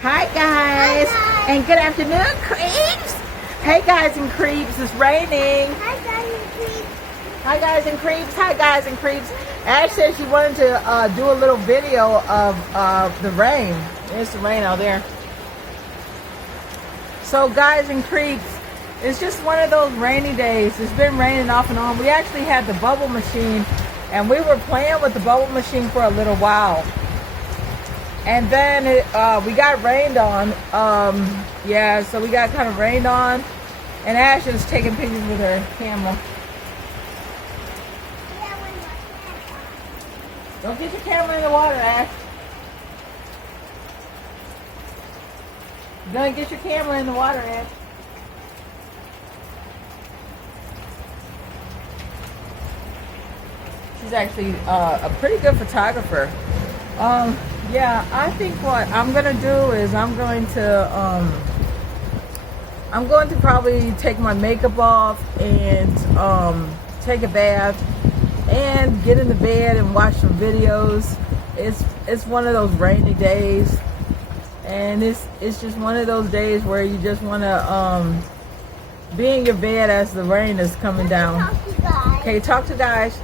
Hi guys, and good afternoon, creeps. Hey guys and creeps, it's raining. Hi guys and creeps. Hi guys and creeps. Hi guys and creeps. Ash said she wanted to do a little video of the rain. There's the rain out there. So guys and creeps, it's just one of those rainy days. It's been raining off and on. We actually had the bubble machine, and we were playing with the bubble machine for a little while. And then we got rained on. Yeah, so we got kind of rained on. And Ash is taking pictures with her camera. Don't get your camera in the water, Ash. Don't get your camera in the water, Ash. She's actually a pretty good photographer. Yeah, I think what I'm gonna do is I'm going to probably take my makeup off and take a bath and get in the bed and watch some videos. It's one of those rainy days, and it's just one of those days where you just want to be in your bed as the rain is coming down. Okay, talk to guys.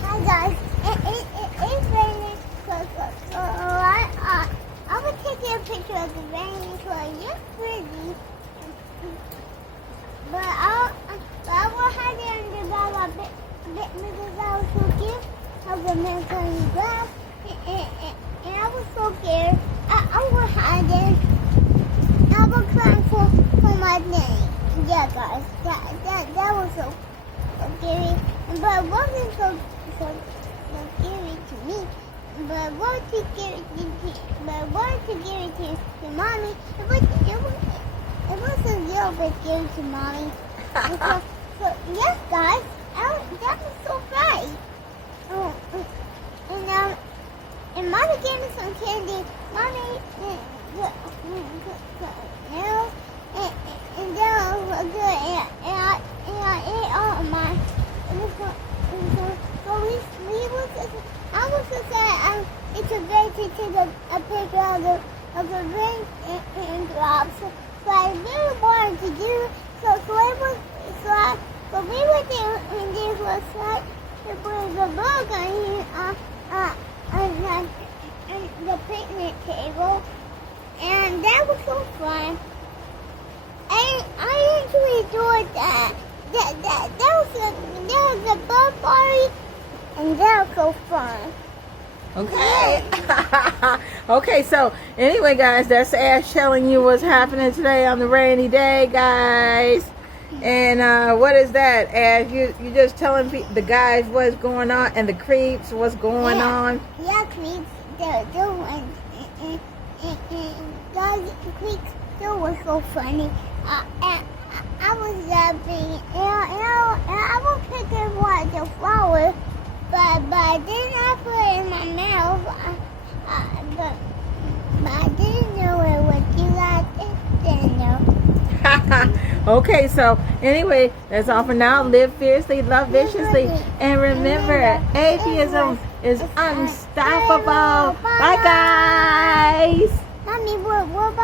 Hi guys. It's raining, I was taking a picture of the rain, so it's pretty. But I will hide it under the bag a bit because I was so scared of the man coming back, and I was so scared. I will hide it. I will climb for my name. Yeah, guys, that was so scary, but it wasn't so scary to me. But what to give it to mommy? It was a little bit scary to mommy. so yes, guys, that was so funny. And mommy gave me some candy. Mommy, and that was good. And I ate all of mine. I was just saying it's a way to take a picture of the rain and drops. So I really wanted to do so we were there, and there was a bug on the picnic table, and that was so fun. I actually enjoyed that. That was a bug party, and that was so fun. Okay. Okay, so anyway, guys, that's Ash telling you what's happening today on the rainy day, guys. And what is that, Ash? You just telling the guys what's going on, and the creeps what's going on? Yeah, creeps. The ones. The creeps. That was so funny. I was laughing, and I was picking one the flower, but then I put it in my mouth. But I didn't know it was you guys didn't know. Okay, so anyway, that's all for now. Live fiercely, love viciously, and remember, atheism is unstoppable. Bye, guys. Mommy, what